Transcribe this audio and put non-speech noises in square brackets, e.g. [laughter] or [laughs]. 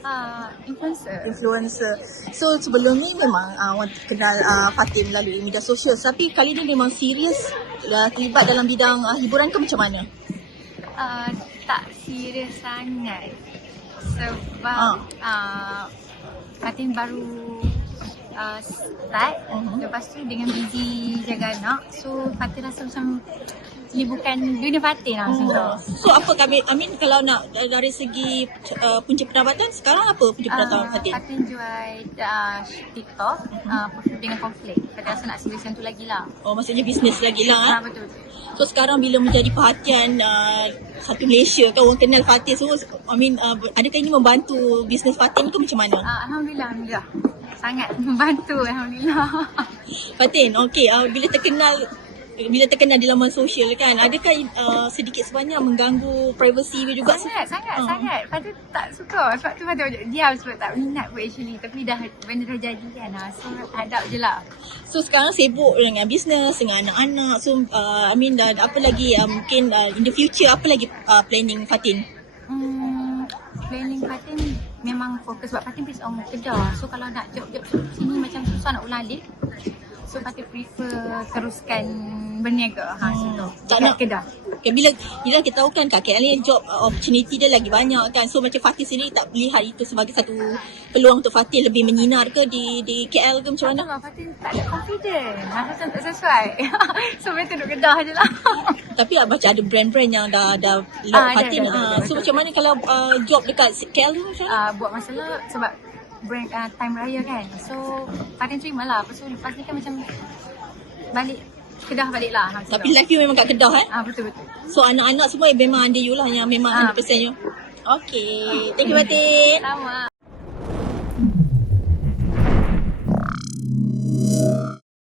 Uh, influencer. influencer. So sebelum ni memang uh, orang kenal uh, Fatin melalui media sosial tapi kali ni memang serius uh, terlibat dalam bidang uh, hiburan ke macam mana? Uh, tak serius sangat. Sebab Ah. uh, Fatin baru uh, start. Mhm. Lepas tu dengan busy jaga anak. So Fatin rasa macam bukan dunia Fatin lah macam tu. So apa kami I mean kalau nak uh, dari segi uh, punca pendapatan sekarang apa punca pendapatan Ah, Fatin? Fatin jual uh, TikTok uh, dengan konflik. Fatin rasa nak serius yang tu lagi lah. Oh maksudnya bisnes lagi lah? Ah, betul betul. So sekarang bila menjadi perhatian uh, satu Malaysia kan orang kenal Fatin so I mean uh, adakah ini membantu bisnes Fatin ke macam mana? Uh, Alhamdulillah, Alhamdulillah. Sangat membantu Alhamdulillah. Fatin, okey uh, bila terkenal bila terkenal di laman sosial kan adakah uh, sedikit sebanyak mengganggu privacy you juga? sangat, sangat, Ah. sangat. Fatin tak suka. Sebab tu macam diam sebab tak minat pun actually. Tapi dah benda dah jadi kan. ah. So hadap je lah. So sekarang sibuk dengan bisnes dengan anak-anak. So uh, I mean uh, apa lagi uh, mungkin uh, in the future apa lagi uh, planning Fatin? Hmm, planning Fatin memang fokus sebab Fatin based on kedah. So kalau nak job-job sini macam susah nak ulang alik. So Fatin prefer teruskan berniaga. Ha, Hmm, situ. tak nak- kedah. Okay, bila bila kita tahu kan kat KL ni job uh, opportunity dia lagi banyak kan. So macam Fatin sendiri tak melihat itu sebagai satu peluang untuk Fatin lebih menyinar ke di di KL ke macam Tak mana? tahu lah, Fatin tak ada confident. Rasa tak sesuai. [laughs] so better duduk kedah je lah. [laughs] Tapi uh, macam ada brand-brand yang dah dah lock Ah, ada, Fatin. ada, ah. so macam mana kalau uh, job dekat KL tu macam mana? uh, buat masalah sebab brand uh, time raya kan. So Fatin terima lah. Lepas tu lepas ni kan macam balik kedah balik lah. Tapi life you memang kat Kedah eh? Ah betul betul. So anak-anak semua memang under you lah yang memang Ah. 100% you. Okay. Thank you Fatin. Sama.